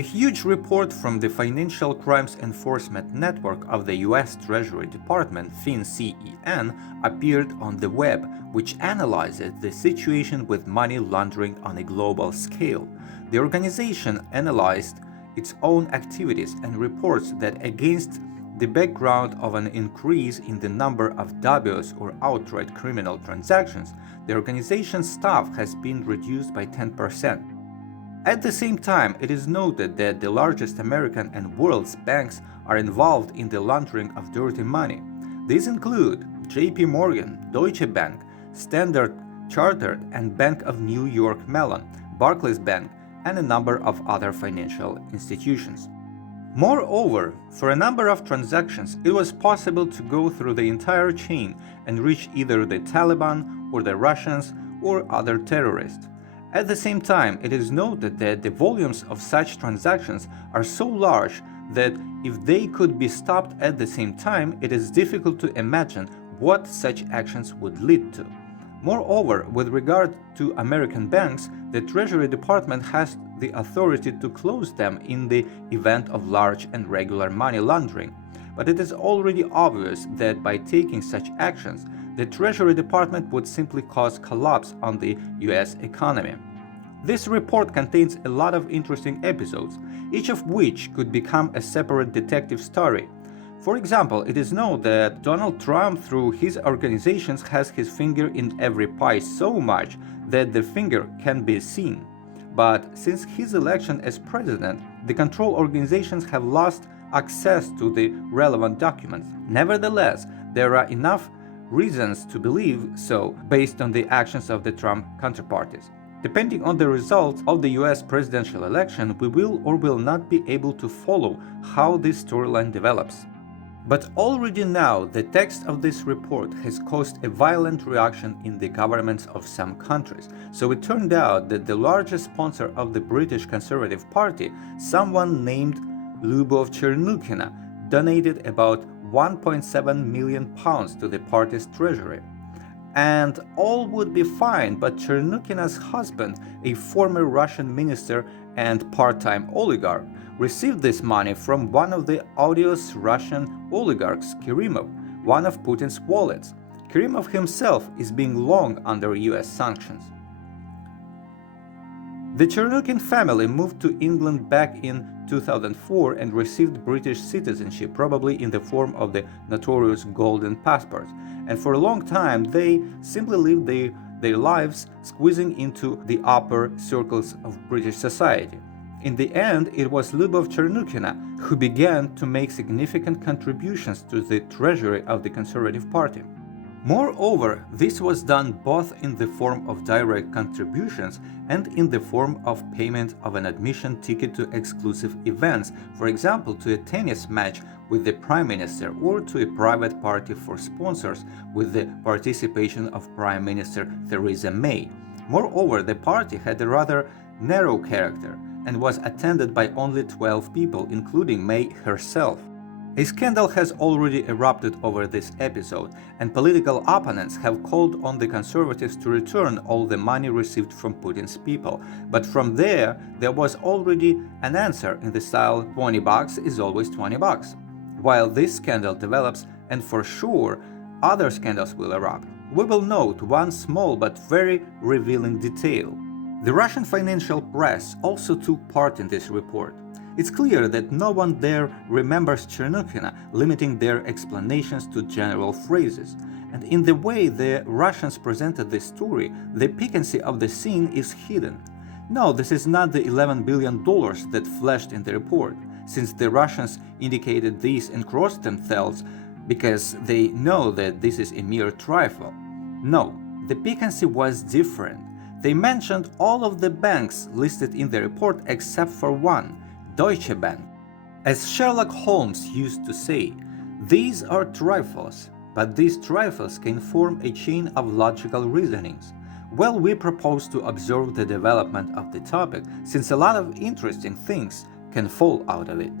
A huge report from the Financial Crimes Enforcement Network of the US Treasury Department, FinCEN, appeared on the web, which analyzes the situation with money laundering on a global scale. The organization analyzed its own activities and reports that against the background of an increase in the number of dubious or outright criminal transactions, the organization's staff has been reduced by 10%. At the same time, it is noted that the largest American and world's banks are involved in the laundering of dirty money. These include JPMorgan, Deutsche Bank, Standard Chartered, and Bank of New York Mellon, Barclays Bank, and a number of other financial institutions. Moreover, for a number of transactions, it was possible to go through the entire chain and reach either the Taliban or the Russians or other terrorists. At the same time, it is noted that the volumes of such transactions are so large that if they could be stopped at the same time, it is difficult to imagine what such actions would lead to. Moreover, with regard to American banks, the Treasury Department has the authority to close them in the event of large and regular money laundering. But it is already obvious that by taking such actions, the Treasury Department would simply cause collapse on the US economy. This report contains a lot of interesting episodes, each of which could become a separate detective story. For example, it is known that Donald Trump, through his organizations, has his finger in every pie so much that the finger can be seen. But since his election as president, the control organizations have lost access to the relevant documents. Nevertheless, there are enough reasons to believe so based on the actions of the Trump counterparties. Depending on the results of the US presidential election, we will or will not be able to follow how this storyline develops. But already now, the text of this report has caused a violent reaction in the governments of some countries. So it turned out that the largest sponsor of the British Conservative Party, someone named Lyubov Chernukhina, donated about £1.7 million to the party's treasury. And all would be fine, but Chernukhina's husband, a former Russian minister and part-time oligarch, received this money from one of the odious Russian oligarchs, Kerimov, one of Putin's wallets. Kerimov himself is being long under US sanctions. The Chernukhin family moved to England back in 2004 and received British citizenship, probably in the form of the notorious Golden Passport. And for a long time, they simply lived their lives squeezing into the upper circles of British society. In the end, it was Lyubov Chernukhina who began to make significant contributions to the treasury of the Conservative Party. Moreover, this was done both in the form of direct contributions and in the form of payment of an admission ticket to exclusive events, for example, to a tennis match with the Prime Minister or to a private party for sponsors with the participation of Prime Minister Theresa May. Moreover, the party had a rather narrow character and was attended by only 12 people, including May herself. A scandal has already erupted over this episode, and political opponents have called on the conservatives to return all the money received from Putin's people. But from there was already an answer in the style $20 is always $20. While this scandal develops, and for sure other scandals will erupt, we will note one small but very revealing detail. The Russian financial press also took part in this report. It's clear that no one there remembers Chernukhina limiting their explanations to general phrases. And in the way the Russians presented this story, the piquancy of the scene is hidden. No, this is not the $11 billion that flashed in the report, since the Russians indicated this and crossed themselves because they know that this is a mere trifle. No, the piquancy was different. They mentioned all of the banks listed in the report except for one, Deutsche Bank. As Sherlock Holmes used to say, these are trifles, but these trifles can form a chain of logical reasonings. Well, we propose to observe the development of the topic, since a lot of interesting things can fall out of it.